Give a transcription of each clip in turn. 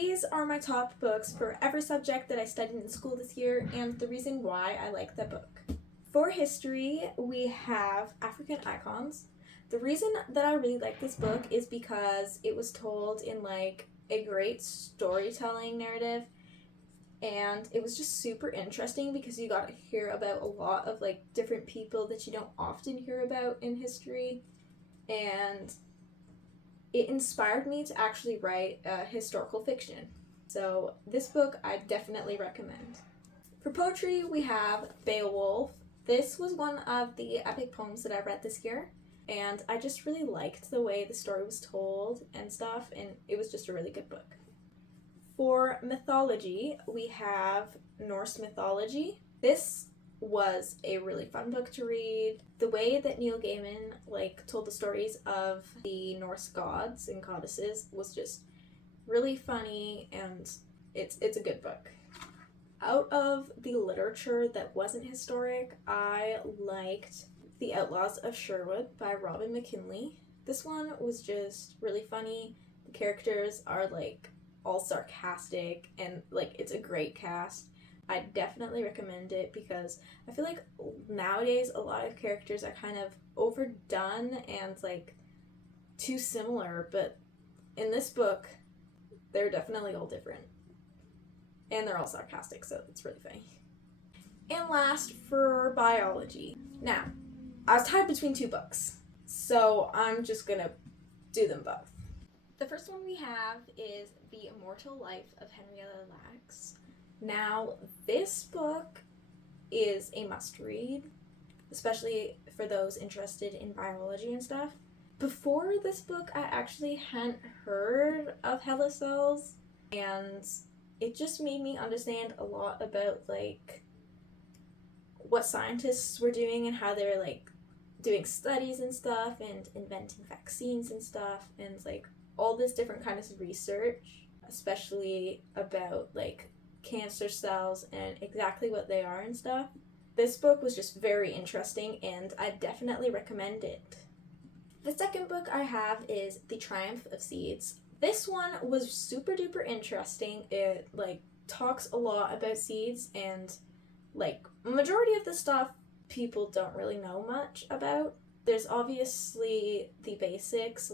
These are my top books for every subject that I studied in school this year and the reason why I like the book. For history, we have African Icons. The reason that I really like this book is because it was told in like a great storytelling narrative, and it was just super interesting because you got to hear about a lot of like different people that you don't often hear about in history, and it inspired me to actually write historical fiction. So this book I definitely recommend. For poetry, we have Beowulf. This was one of the epic poems that I read this year, and I just really liked the way the story was told and stuff, and it was just a really good book. For mythology, we have Norse mythology. This was a really fun book to read. The way that Neil Gaiman told the stories of the Norse gods and goddesses was just really funny, and it's a good book. Out of the literature that wasn't historic, I liked The Outlaws of Sherwood by Robin McKinley. This one was just really funny. The characters are all sarcastic, and it's a great cast. I definitely recommend it because I feel like nowadays a lot of characters are kind of overdone and too similar, but in this book they're definitely all different. And they're all sarcastic, so it's really funny. And last, for biology. Now, I was tied between two books, so I'm just gonna do them both. The first one we have is The Immortal Life of Henrietta Lacks. Now, this book is a must-read, especially for those interested in biology and stuff. Before this book, I actually hadn't heard of HeLa cells, and it just made me understand a lot about what scientists were doing and how they were doing studies and stuff and inventing vaccines and stuff, and all this different kinds of research, especially about cancer cells and exactly what they are and stuff. This book was just very interesting, and I definitely recommend it. The second book I have is The Triumph of Seeds. This one was super duper interesting. It talks a lot about seeds, and majority of the stuff people don't really know much about. There's obviously the basics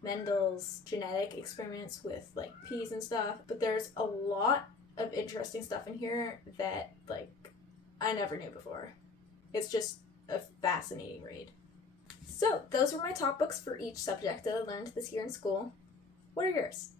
Mendel's genetic experiments with peas and stuff, but there's a lot of interesting stuff in here that I never knew before. It's just a fascinating read. So those were my top books for each subject that I learned this year in school. What are yours?